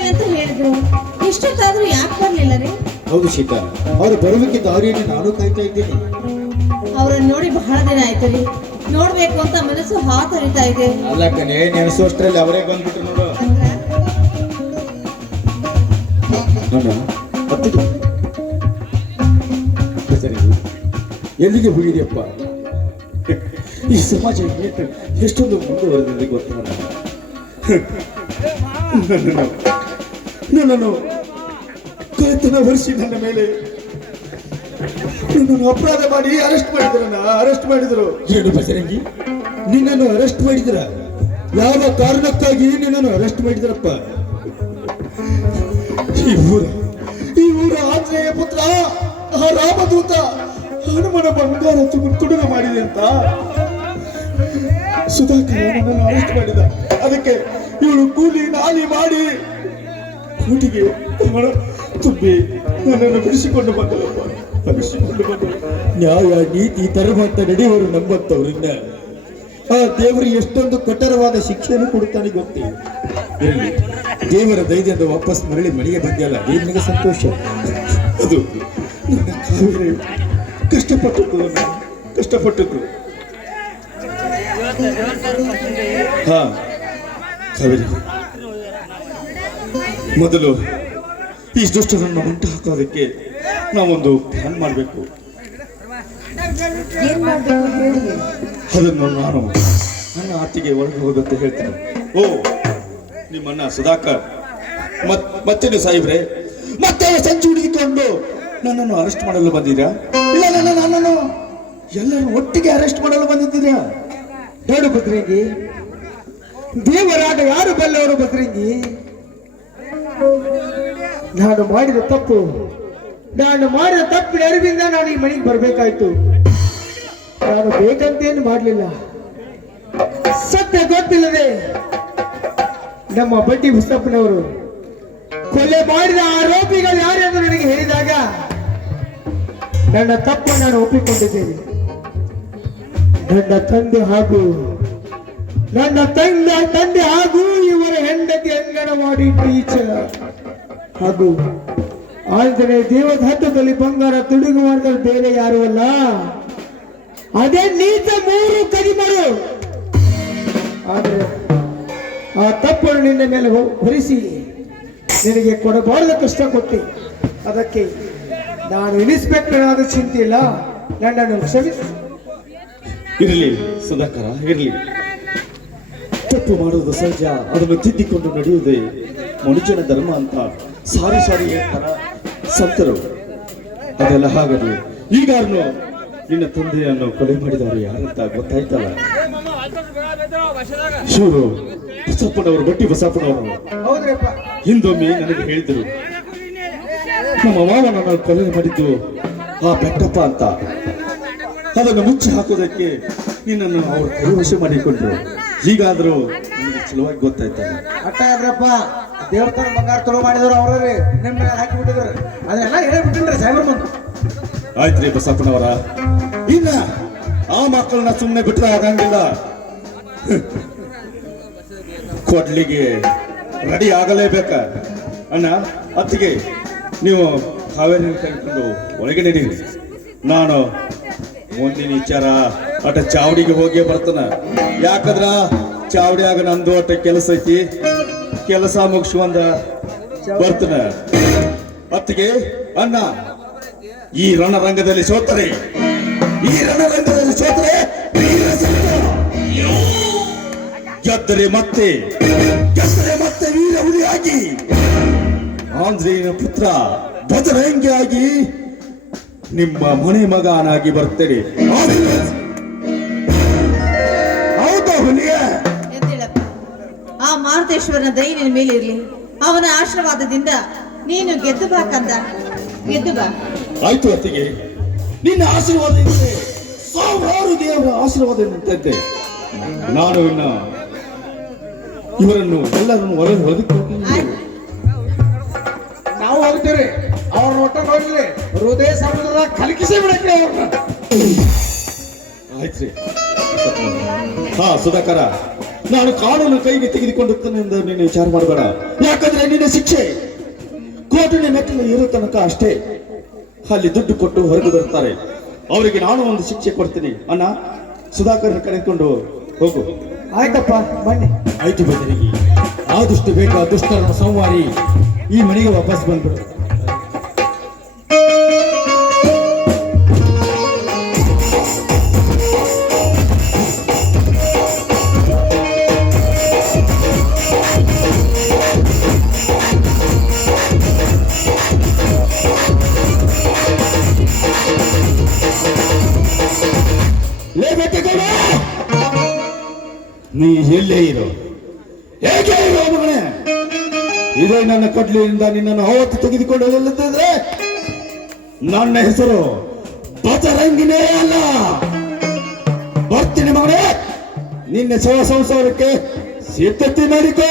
ಬರ್ತೀನಿ ಅಂತ ಹೇಳಿದ್ರು. ಇಷ್ಟೊತ್ತಾದ್ರೂ ಯಾಕೆ ಬರ್ಲಿಲ್ಲ ರೀ? ಹೌದು ಸೀತಾ, ಅವರು ಬರುವಿಕೆ ದಾರಿಯಲ್ಲಿ ನಾನು ಕಾಯ್ತಾ ಇದ್ದೀನಿ. ಅವ್ರನ್ನ ನೋಡಿ ಬಹಳ ದಿನ ಆಯ್ತು ರೀ. ನೋಡ್ಬೇಕು ಅಂತ ಮನಸ್ಸು ಹಾತರಿತಾ ಇದೆ. ಅಲ್ಲ ಕಣೆ, ನೆನೆಸೋಷ್ಟ್ರಲ್ಲಿ ಅವರೇ ಬಂದ್ಬಿಟ್ರು ನೋಡು. ಎಲ್ಲಿಗೆ ಹೋಗಿದೆಯಪ್ಪ? ಈ ಸಮಾಜ ಎಷ್ಟೊಂದು ಮುಂದುವರೆದಿದೆ ಗೊತ್ತಾ? ನನ್ನನ್ನು ಕಳ್ತನ ಹೊರಿಸಿ ನನ್ನ ಮೇಲೆ ನನ್ನನ್ನು ಅಪರಾಧ ಮಾಡಿ ಅರೆಸ್ಟ್ ಮಾಡಿದ್ರು. ಏನು ಬಸರಂಗಿ, ನಿನ್ನನ್ನು ಅರೆಸ್ಟ್ ಮಾಡಿದ್ರ? ಯಾವ ಕಾರಣಕ್ಕಾಗಿ ನಿನ್ನನ್ನು ಅರೆಸ್ಟ್ ಮಾಡಿದ್ರಪ್ಪ? ಈ ಊರ ಆಂಜನೇಯ ಪುತ್ರ ಆ ರಾಮದೂತ ಹನುಮನ ಬಂಗಾರ ತುಡುಗ ಮಾಡಿದೆ ಅಂತ ಸುಧಾಕರ್ ನನ್ನನ್ನು ಅರೆಸ್ಟ್ ಮಾಡಿದ. ಅದಕ್ಕೆ ಇವಳು ಕೂಲಿ ನಾಲಿ ಮಾಡಿ ಕೂಟಿಗೆ ತುಂಬಿ ನನ್ನನ್ನು ಬಿಡಿಸಿಕೊಂಡು ಬಂದಳಪ್ಪ. ನ್ಯಾಯ ನೀತಿ ತರುವಂತ ನಡೆಯುವರು ನಂಬಂತವ್ರಿಂದ ಆ ದೇವರು ಎಷ್ಟೊಂದು ಕಠೋರವಾದ ಶಿಕ್ಷೆಯನ್ನು ಕೊಡುತ್ತಾನೆ ಗೊತ್ತೇ. ದೇವರ ದಯದಿಂದ ವಾಪಸ್ ಮರಳಿ ಮನೆಗೆ ಬಂದಿಯಲ್ಲ, ಅದೇ ನನಗೆ ಸಂತೋಷ. ಅದು ನನ್ನ ಕಾವೇರಿ ಕಷ್ಟಪಟ್ಟದ್ದು. ಹಾ ಕಾವೇರಿ, ಮೊದಲು ಈ ದುಷ್ಟರನ್ನು ಉಂಟು ಹಾಕೋದಕ್ಕೆ ನಾವೊಂದು ಪ್ಲಾನ್ ಮಾಡಬೇಕು. ಅದನ್ನು ನಾನು ನನ್ನ ಆತಿಗೆ ಹೊರಗೆ ಹೋಗುತ್ತೆ ಹೇಳ್ತೇನೆ. ಓ ನಿಮ್ಮನ್ನ ಸುಧಾಕರ್ ಮತ್ತೆ ಸಾಹೇಬ್ರೆ ಮತ್ತೆ ಸಂಚು ಹಿಡಿದುಕೊಂಡು ನನ್ನನ್ನು ಅರೆಸ್ಟ್ ಮಾಡಲು ಬಂದಿರಾ? ಇಲ್ಲ, ನನ್ನನ್ನು ಎಲ್ಲರೂ ಒಟ್ಟಿಗೆ ಅರೆಸ್ಟ್ ಮಾಡಲು ಬಂದಿದ್ದೀರಾ? ನೋಡು ಬದ್ರಂಗಿ, ದೇವರಾಗ ಯಾರು ಬಲ್ಲವರು ಬದ್ರಂಗಿ. ನಾನು ಮಾಡಿದ ತಪ್ಪಿನ ಅರಿವಿಂದ ನಾನು ಈ ಮನೆಗೆ ಬರಬೇಕಾಯ್ತು. ನಾನು ಬೇಕಂತೇನು ಮಾಡಲಿಲ್ಲ. ಸತ್ಯ ಗೊತ್ತಿಲ್ಲದೆ ನಮ್ಮ ಬಡ್ಡಿ ಹುಸಪ್ಪನವರು ಕೊಲೆ ಮಾಡಿದ ಆರೋಪಿಗಳು ಯಾರೆಂದು ನನಗೆ ಹೇಳಿದಾಗ ನನ್ನ ತಪ್ಪು ನಾನು ಒಪ್ಪಿಕೊಂಡಿದ್ದೇನೆ. ನನ್ನ ತಂದೆ ಹಾಗೂ ಇವರ ಹೆಂಡತಿ ಅಂಗನವಾಡಿ ಟೀಚರ್ ಹಾಗೂ ಆಂಜನೇಯ ದೇವದತ್ತದಲ್ಲಿ ಬಂಗಾರ ತುಡುಗು ಮಾಡಿದ ಬೇರೆ ಯಾರು ಅಲ್ಲ, ಅದೇ ನೀತ 3 ಕದಿಮರು. ಆದರೆ ಆ ತಪ್ಪನ್ನು ನಿನ್ನ ಮೇಲೆ ಹೊರಿಸಿ ನಿನಗೆ ಕೊಡಬಾರದ ಕಷ್ಟ ಕೊಟ್ಟೆ. ಅದಕ್ಕೆ ನಾನು ಇನ್ಸ್ಪೆಕ್ಟರ್ ಆದ ಚಿಂತೆ ಇಲ್ಲ, ನನ್ನನ್ನು ಕ್ಷಮಿಸಿ. ಇರಲಿ ಸುಧಾಕರ, ಇರಲಿ. ತಪ್ಪು ಮಾಡುವುದು ಸಹಜ, ಅದನ್ನು ತಿದ್ದಿಕೊಂಡು ನಡೆಯುವುದೇ ಮನುಷ್ಯನ ಧರ್ಮ ಅಂತ ಸಾರಿ ಹೇಳ್ತಾರ ಸಂತರು. ಅದೆಲ್ಲ ಹಾಗಲಿ. ಈಗಾರನು ನಿನ್ನ ತಂದೆಯನ್ನು ಕೊಲೆ ಮಾಡಿದವರು ಯಾರಂತ ಗೊತ್ತಾಯ್ತಲ್ಲ? ಶಿವರು ಬಸಪ್ಪನವರು, ಬಟ್ಟಿ ಬಸಪ್ಪನವರು. ಹಿಂದೊಮ್ಮೆ ನನಗೆ ಹೇಳಿದರು, ನಮ್ಮ ಮಾವ ನನ್ನ ಕೊಲೆ ಮಾಡಿದ್ದು ಆ ಬೆಟ್ಟಪ್ಪ ಅಂತ. ಅದನ್ನು ಮುಚ್ಚಿ ಹಾಕೋದಕ್ಕೆ ನಿನ್ನನ್ನು ಅವರು ಕೈವಶ ಮಾಡಿಕೊಂಡ್ರು. ಹೀಗಾದ್ರೂ ನಿಮಗೆ ಸುಲಭವಾಗಿ ಗೊತ್ತಾಯ್ತಲ್ಲ? ಅಟ್ಟಾದ್ರಪ್ಪ, ದೇವಸ್ಥಾನ ಬಂಗಾರ ತುಳು ಮಾಡಿದವರು ಅವರೇ ನಿಮ್ಮ ಮೇಲೆ ಹಾಕಿಬಿಟ್ಟಿದ್ರು. ಅದನ್ನೆಲ್ಲ ಹೇಳ್ಬಿಟ್ಟಿನ್ರಿ ಸಾಹೇಬ್ರ ಮುಂದೆ. ಆಯ್ತ್ರಿ ಬಸಪ್ಪನವರ, ಇನ್ನ ಆ ಮಕ್ಕಳನ್ನ ಸುಮ್ಮನೆ ಬಿಟ್ರೆ ಆಗಂಗಿಲ್ಲ. ಕೊಡ್ಲಿಗೆ ರೆಡಿ ಆಗಲೇಬೇಕ. ಅಣ್ಣ ಅತ್ತಿಗೆ, ನೀವು ಕಾವೇರಿ ಕರ್ಕೊಂಡು ಒಳಗೆ ನಡೀರಿ. ನಾನು ಮುಂದಿನ ವಿಚಾರ ಅಟ ಚಾವಡಿಗೆ ಹೋಗಿ ಬರ್ತಾನ. ಯಾಕಂದ್ರ ಚಾವಡಿಯಾಗ ನಂದು ಅಟ ಕೆಲಸ ಐತಿ, ಕೆಲಸ ಮುಗಿಸ್ಕೊಂಡ ಬರ್ತಾನ. ಅತ್ತಿಗೆ ಅಣ್ಣ, ಈ ರಣರಂಗದಲ್ಲಿ ಸೋತರೆ ಗೆದ್ದರೆ ಮತ್ತೆ ವೀರ ಹುಲಿಯಾಗಿ ಆಂಜನೇಯನ ಪುತ್ರ ಬಜರಂಗಿಯಾಗಿ ನಿಮ್ಮ ಮನೆ ಮಗನಾಗಿ ಬರ್ತೇನೆ. ಹೌದಾ ಹುಲಿಯ? ಆ ಮಾರುತೇಶ್ವರನ ದಯ ನಿನ್ನ ಮೇಲೆ ಇರ್ಲಿ. ಅವನ ಆಶೀರ್ವಾದದಿಂದ ನೀನು ಗೆದ್ದು ಬಾ ಕಂದ, ಗೆದ್ದು ಬಾ. ಆಯ್ತು ಅತ್ತಿಗೆ, ನಿನ್ನ ಆಶೀರ್ವಾದ ಇದ್ದರೆ ಸಾವಿರಾರು ದೇವರ ಆಶೀರ್ವಾದ ನಿಂತಂತೆ ನಾನು ಇನ್ನ ಇವರನ್ನು ಎಲ್ಲರನ್ನು ಹೊರಗೆ ನಾವು ಹೋಗ್ತೇವೆ. ಅವ್ರ ಒಟ್ಟ ನೋಡಿದ್ರೆ ಹೃದಯ ಸಮುದ್ರದ ಕಲಕಿಸಿ ಬಿಡಕ್ಕೆ ಅವ್ರನ್ನ. ಆಯ್ತ್ರಿ. ಹಾ ಸುಧಾಕರ, ನಾನು ಕಾನೂನು ಕೈಗೆ ತೆಗೆದುಕೊಂಡುತ್ತೇನೆ ಎಂದು ನೀನು ವಿಚಾರ ಮಾಡಬೇಡ. ಯಾಕೆ ಯಾಕಂದ್ರೆ ನಿನ್ನ ಶಿಕ್ಷೆ ಕೋರ್ಟಿನ ಮೆಟ್ಟಿಲು ಇರೋ ತನಕ ಅಷ್ಟೇ. ಅಲ್ಲಿ ದುಡ್ಡು ಕೊಟ್ಟು ಹೊರಗೆ ಬರ್ತಾರೆ. ಅವರಿಗೆ ನಾನು ಒಂದು ಶಿಕ್ಷೆ ಕೊಡ್ತೀನಿ. ಅಣ್ಣ, ಸುಧಾಕರ್ನ ಕರೆದುಕೊಂಡು ಹೋಗು. ಆಯ್ತಪ್ಪ, ಬನ್ನಿ. ಆಯ್ತು ಬದಲಿಗೆ ಆದಷ್ಟು ಬೇಗ ದುಷ್ಟರನ್ನು ಸಂವಾರಿ ಈ ಮನೆಗೆ ವಾಪಸ್ ಬಂದ್ಬಿಡು. ನೀ ಎಲ್ಲೇ ಇರೋ, ಹೇಗೆ ಇರೋ ಮಗನೇ, ಇದೇ ನನ್ನ ಕಡ್ಲಿಯಿಂದ ನಿನ್ನನ್ನು ಅವತ್ತು ತೆಗೆದುಕೊಂಡು ಹೋಗಲಿದ್ದರೆ ನನ್ನ ಹೆಸರು ಬಜರಂಗಿನೇ ಅಲ್ಲ. ಬರ್ತೀನಿ ಮಗನೇ, ನಿನ್ನ ಶವ ಸಂಸಾರಕ್ಕೆ ಸಿದ್ಧತೆ ಮಾಡಿಕೋ.